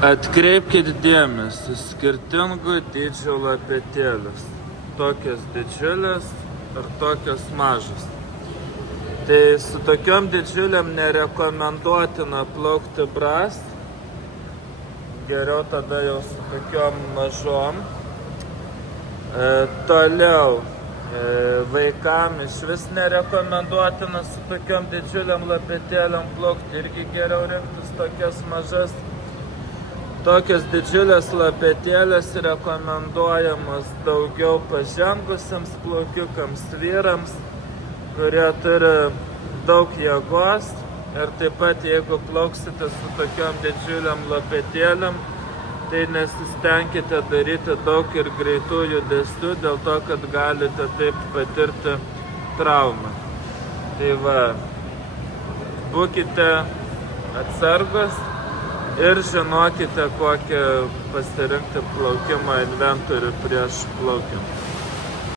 Atkreipkit dėmesį, skirtingų dydžių lopetėlis. Tokios didžiulės ir tokios mažos. Tai su tokiom didžiuliam nerekomenduotina plaukti brast. Geriau tada jau su tokiom mažom. Toliau, vaikam iš vis nerekomenduotina su tokiom didžiuliam lopetėliam plaukti. Irgi geriau rinktis tokias mažas. Tokios didžiulės lopetėlės rekomenduojamos daugiau pažengusiems plaukikams, vyrams, kurie turi daug jėgos. Ir taip pat, jeigu plauksite su tokiom didžiuliam lopetėliam, tai nesistengkite daryti daug ir greitų judesių, dėl to, kad galite taip patirti traumą. Tai va, būkite atsargus. Ir žinokite, kokią pasirinkti plaukimo inventorių prieš plaukimą.